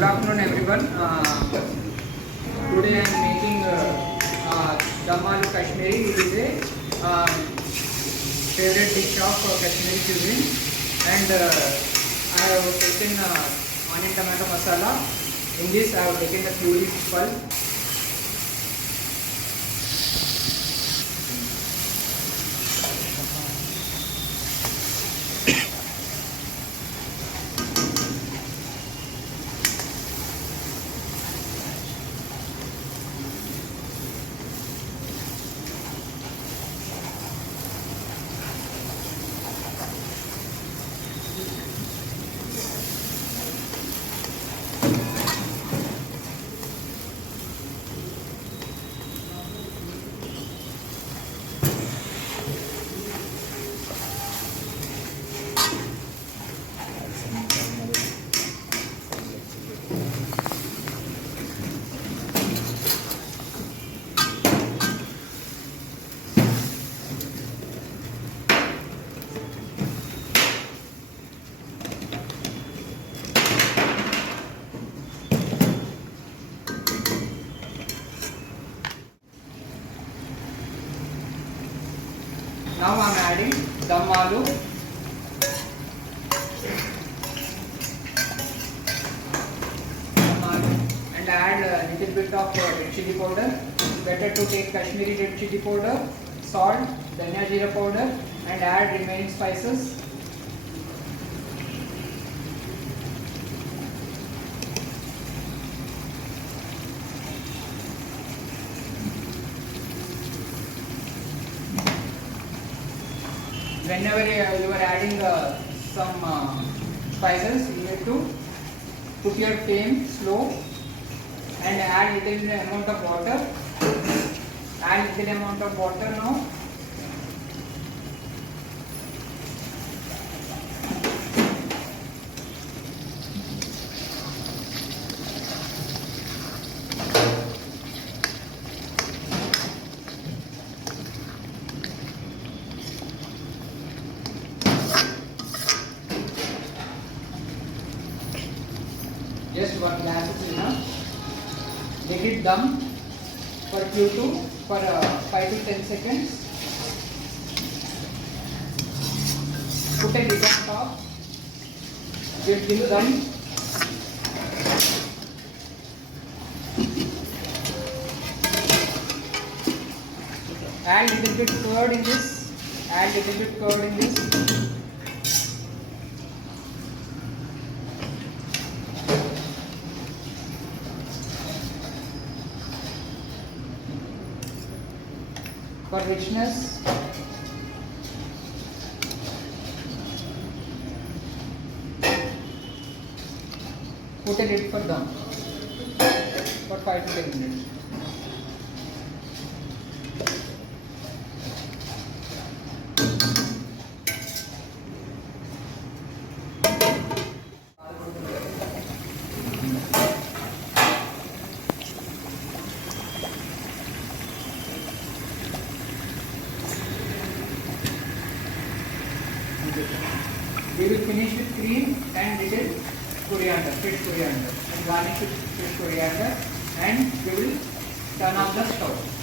Good afternoon, everyone. Today I am making dum aloo Kashmiri. It is a favorite dish of Kashmiri cuisine, and I have taken onion tomato masala. In this, I have taken the puri pulp. Now I am adding dum aloo. And add a little bit of red chili powder. Better to take Kashmiri red chili powder, salt, dhania jeera powder, and add remaining spices. Whenever you are adding some spices, you need to put your flame slow and add little amount of water. Add little amount of water now. Just 1 glass is enough. Let it dum for Q2 for 5 to 10 seconds. Put a lid on top. Get this done. Add little bit curd in this. Add little bit curd in this. For richness, put a lid for dum for 5 to 10 minutes. We will finish with cream and little coriander, fresh coriander, and garnish with fresh coriander, and we will turn off the stove.